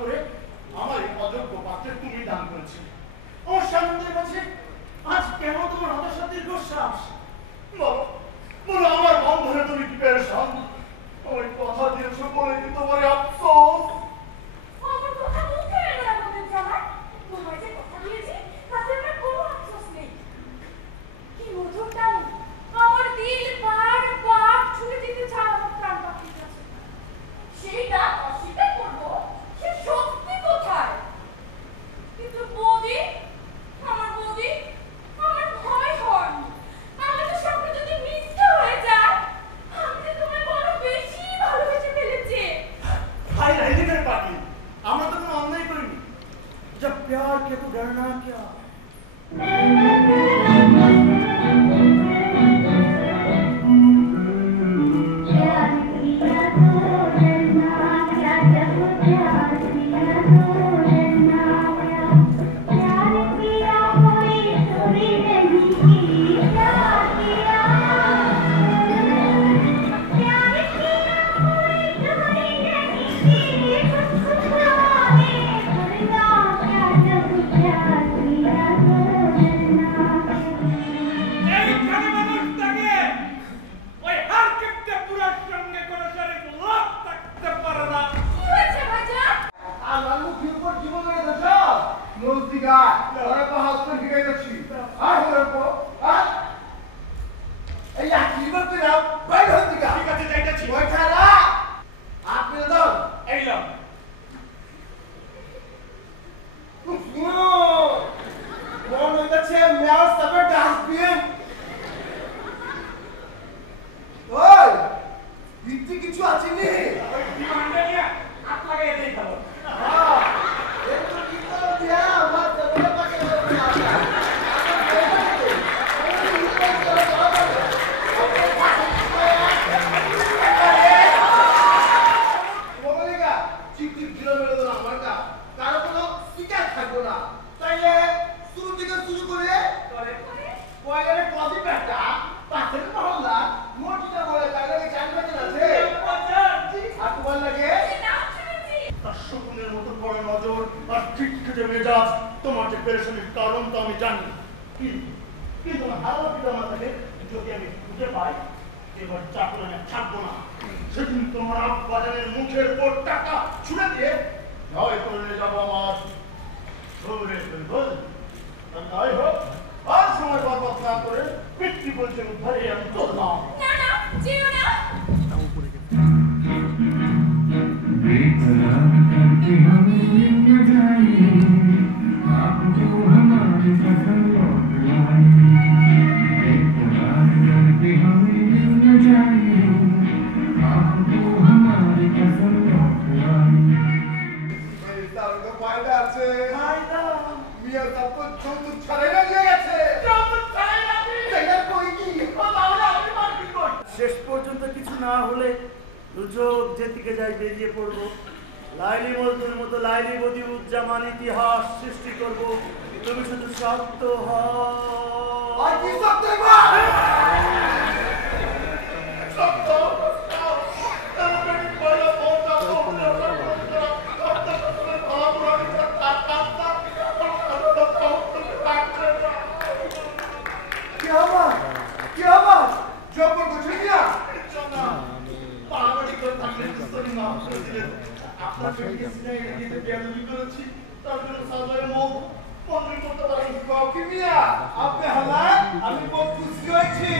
করে আমার এই অযোগ্য পাত্রে তুমি দান করেছিলে। আমার স্বামীদের কাছে আজ কেন তোমার হতাশা দীর্ঘশ্বাস? বলো বলো, আমার বন্ধনে তুমি কি পেরেশান? আমার কথা দিয়েছো বলে কি তোমার আফসোস? আমার কথা মুখে এনে আমাদের জামাই, তোমায় যে কথা দিয়েছি তাতে আমার কোনো আফসোস নেই। কি মধুর টান, আমার দিল বারবার ছুঁয়ে দিতে চায় আমার প্রাণ পাখির কাছে। সেইটা অস্বীকার করবো, সে শক্তি কোথায়? কিন্তু বৌদি, আমার বৌদি, আমার ভয় হয়। আমাদের স্বপ্ন যদি মিথ্যা হয়ে যায়, আমি যে তোমায় বড় বেশি ভালোবেসে ফেলেছি। हाय रहने पार्टी, আমরা তো কোনো অন্যায় করিনি। जब प्यार के तो डरना क्या? তোমার যে পেরেশানির কারণ তো আমি জানি, কিন্তু আমার হারানো পিতামাতাকে যদি আমি খুঁজে পাই, এবার চাকরি আমি থাকবো না। সেদিন তোমার আব্বাজানের মুখের উপর টাকা ছুড়ে দিয়ে জয় করে নিয়ে যাবো আমার শরীরে বল। তাই হোক, আর সময় বরবাদ না করে পিতৃপরিচয় উদ্ধারে আমি চললাম। না না, যেও না। শেষ পর্যন্ত কিছু না হলে দুচোখ যেদিকে যাই বেরিয়ে পড়বো। লাইলি মজনুর মতো লাইলি বদি উজ্জামান ইতিহাস সৃষ্টি করব। তুমি শুধু শক্ত হও। আপনি হালায় আমি বহুত খুশি হয়েছি।